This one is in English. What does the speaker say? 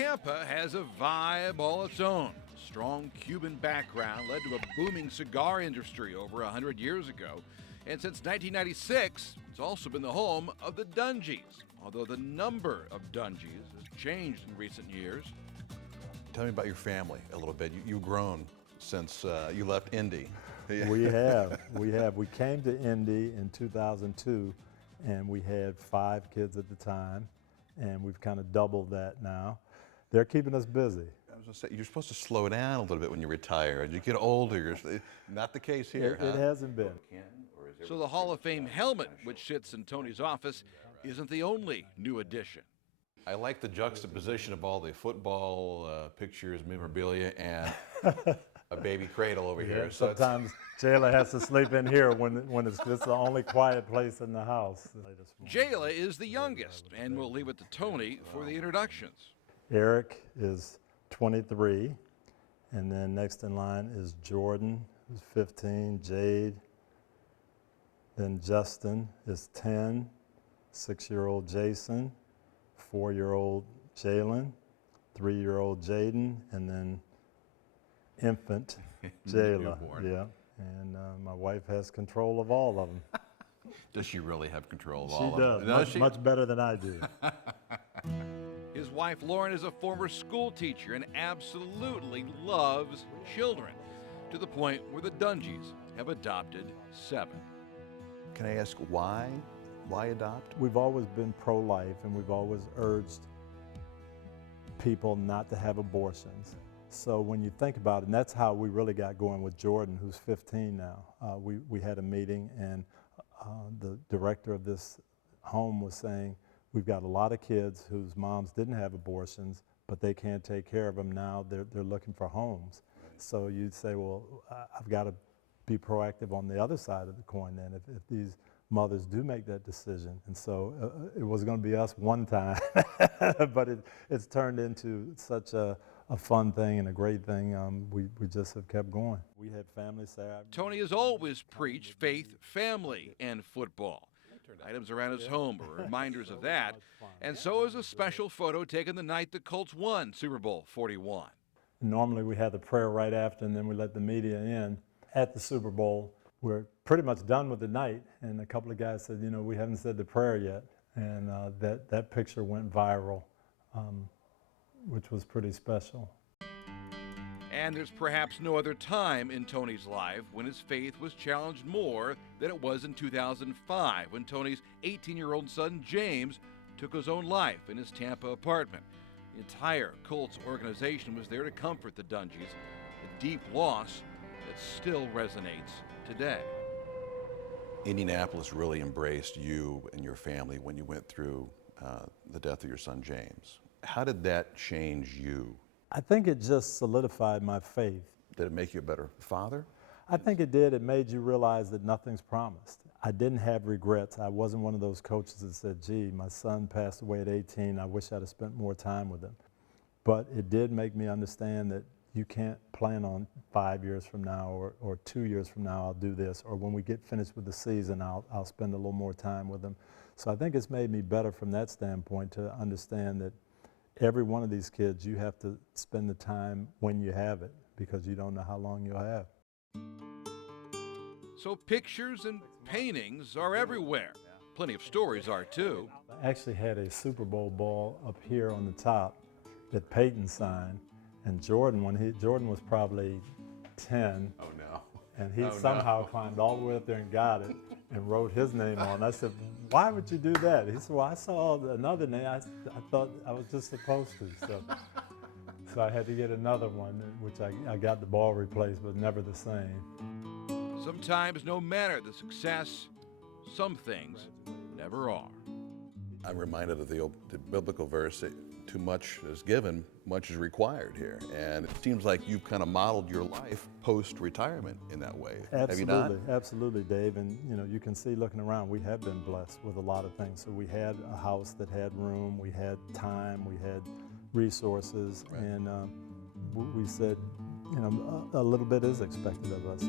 Tampa has a vibe all its own. A strong Cuban background led to a booming cigar industry over 100 years ago. And since 1996, it's also been the home of the Dungys, although the number of Dungys has changed in recent years. Tell me about your family a little bit. You've grown since you left Indy. We have. We came to Indy in 2002, and we had 5 kids at the time, and we've kind of doubled that now. They're keeping us busy. I was going to say, you're supposed to slow down a little bit when you retire. As you get older, not the case here, It hasn't been. So the Hall of Fame helmet, which sits in Tony's office, isn't the only new addition. I like the juxtaposition of all the football pictures, memorabilia, and a baby cradle over here. So sometimes Jayla has to sleep in here when it's the only quiet place in the house. Jayla is the youngest, and we'll leave it to Tony for the introductions. Eric is 23, and then next in line is Jordan, who's 15, Jade, then Justin is 10, 6-year-old Jason, 4-year-old Jalen, 3-year-old Jaden, and then infant Jayla. Yeah, and my wife has control of all of them. Does she really have control of all of them? She does, much better than I do. His wife Lauren is a former school teacher and absolutely loves children, to the point where the Dungys have adopted 7. Can I ask why? Why adopt? We've always been pro-life, and we've always urged people not to have abortions. So when you think about it, and that's how we really got going with Jordan, who's 15 now. We had a meeting, and the director of this home was saying, we've got a lot of kids whose moms didn't have abortions, but they can't take care of them now. They're looking for homes. So you'd say, well, I've got to be proactive on the other side of the coin then, if these mothers do make that decision. And so it was going to be us one time, but it's turned into such a fun thing and a great thing. We just have kept going. We had family say... Tony has always preached faith, family, and football. Items around his home are reminders of that, and so is a special photo taken the night the Colts won Super Bowl 41. Normally we have the prayer right after, and then we let the media in. At the Super Bowl, we're pretty much done with the night, and a couple of guys said, you know, we haven't said the prayer yet, and that picture went viral, which was pretty special. And there's perhaps no other time in Tony's life when his faith was challenged more than it was in 2005, when Tony's 18-year-old son James took his own life in his Tampa apartment. The entire Colts organization was there to comfort the Dungys, a deep loss that still resonates today. Indianapolis really embraced you and your family when you went through the death of your son James. How did that change you? I think it just solidified my faith. Did it make you a better father? I think it did. It made you realize that nothing's promised. I didn't have regrets. I wasn't one of those coaches that said, gee, my son passed away at 18. I wish I'd have spent more time with him. But it did make me understand that you can't plan on 5 years from now or 2 years from now I'll do this, or when we get finished with the season I'll spend a little more time with them. So I think it's made me better from that standpoint to understand that every one of these kids, you have to spend the time when you have it, because you don't know how long you'll have. So pictures and paintings are everywhere. Plenty of stories are too. I actually had a Super Bowl ball up here on the top that Peyton signed, and Jordan was probably 10. Oh no. And he somehow climbed all the way up there and got it and wrote his name on it. I said, why would you do that? He said, well, I saw another name. I thought I was just supposed to. So I had to get another one, which I got the ball replaced, but never the same. Sometimes, no matter the success, some things never are. I'm reminded of the biblical verse, too much is given, much is required here. And it seems like you've kind of modeled your life post-retirement in that way. Absolutely, have you not? Absolutely, Dave. And you know, you can see looking around, we have been blessed with a lot of things. So we had a house that had room, we had time, we had resources, right. And we said, you know, a little bit is expected of us.